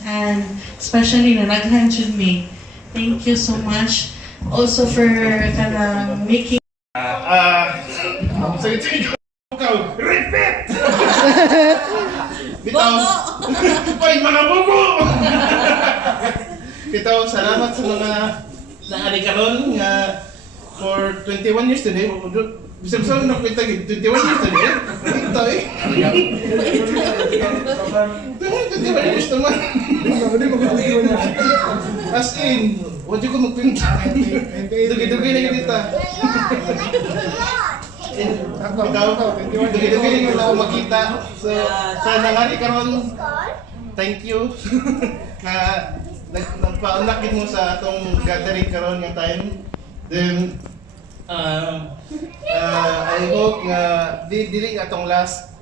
And especially na nag-handshake me. Thank you so much. Also for making Repeat! Bitaw! Ay, mga bubo! Bitaw, salamat sa mga naari karon nga for 21 years today. Bisag-bisag na kita 21 years today. Ito eh. 21 years naman. As in, wadi ko magpinta. Dugi-dugi na kita. Dugi-dugi na ako makita. So, sa nangari karon, thank you. Nagpaunakit mo sa atong gathering karon nga time. Then, I hope nga dili atong last.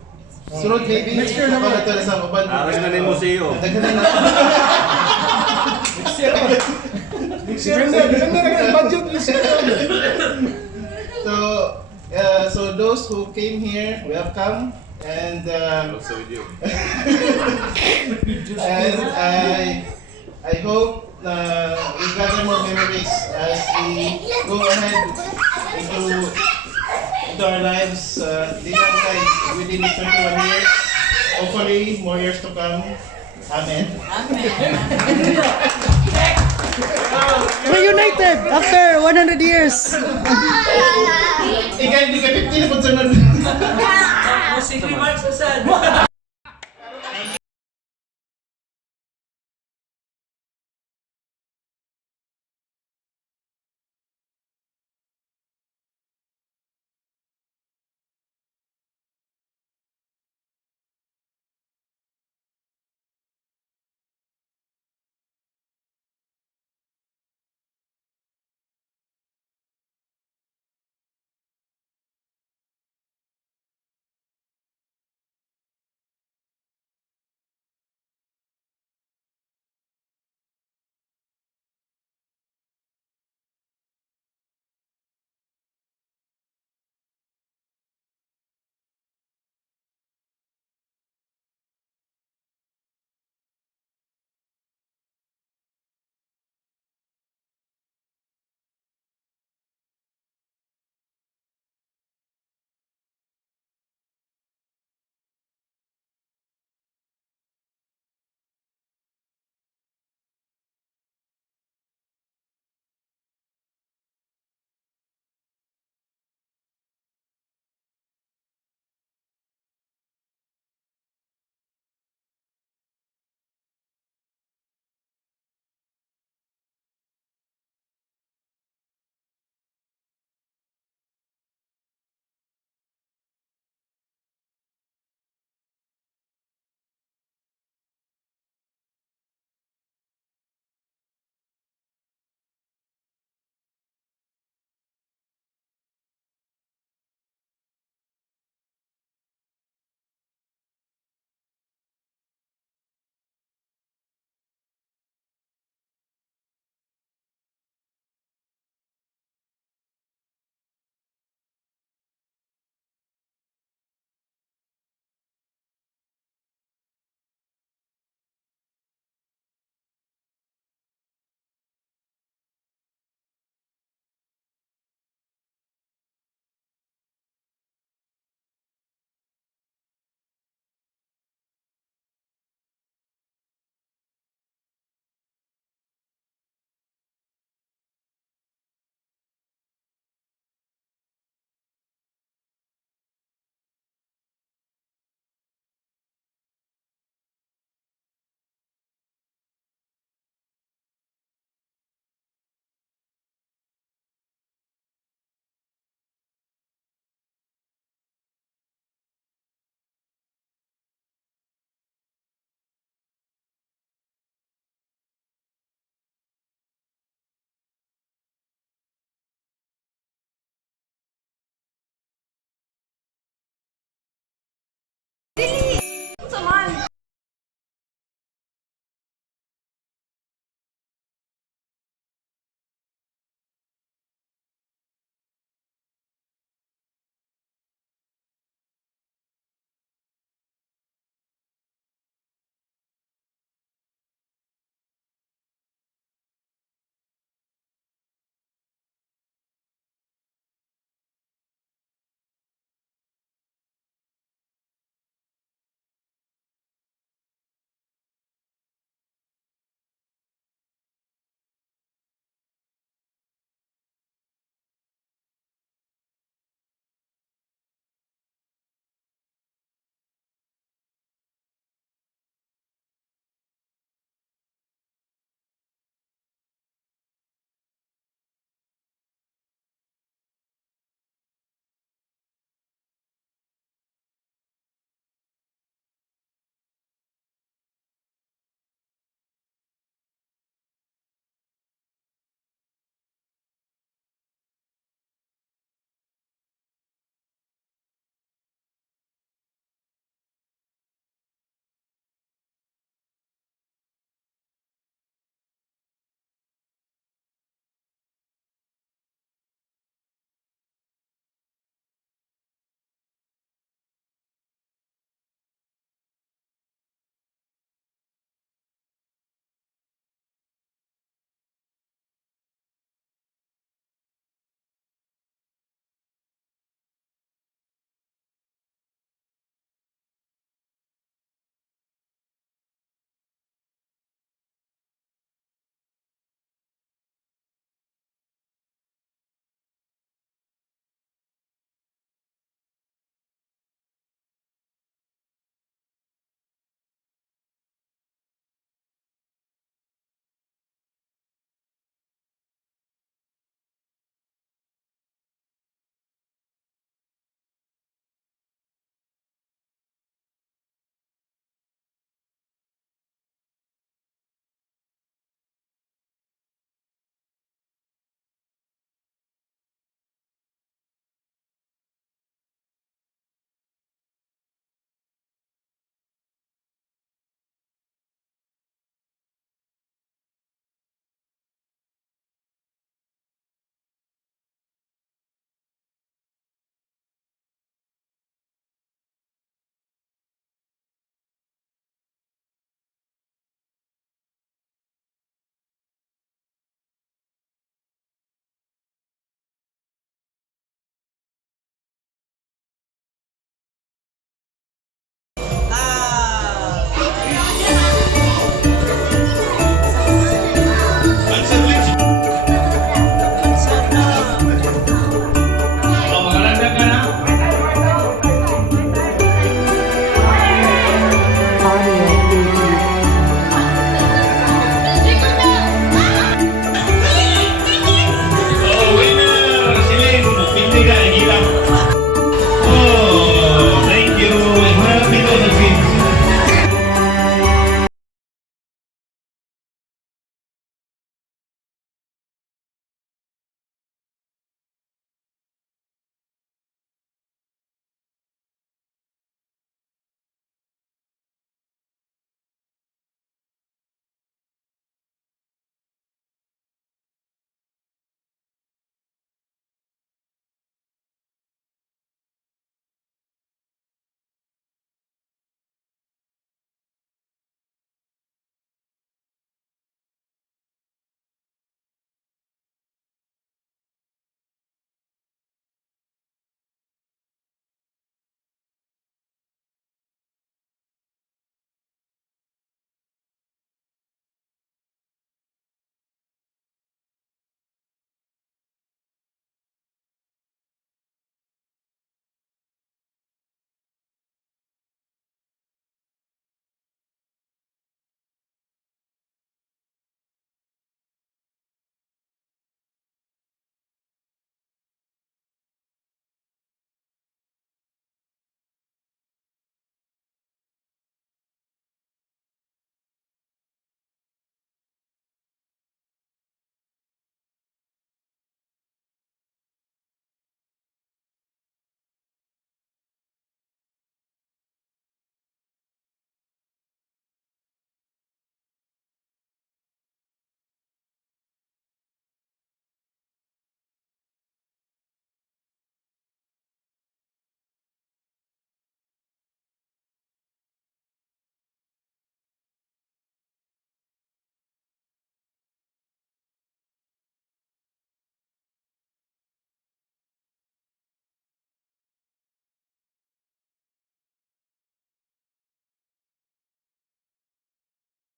Sunod maybe next year na ba ito sa uban. Aras na ni museo. Daghan na. Next year. Budget list. So those who came here, welcome. And Also with you. and I hope we gather more memories as we go ahead into our lives. Within 21 years, hopefully more years to come. Amen. Reunited after 100 years. Ikaw, hindi ka 50 na po sunod. Sige, Mark, saan?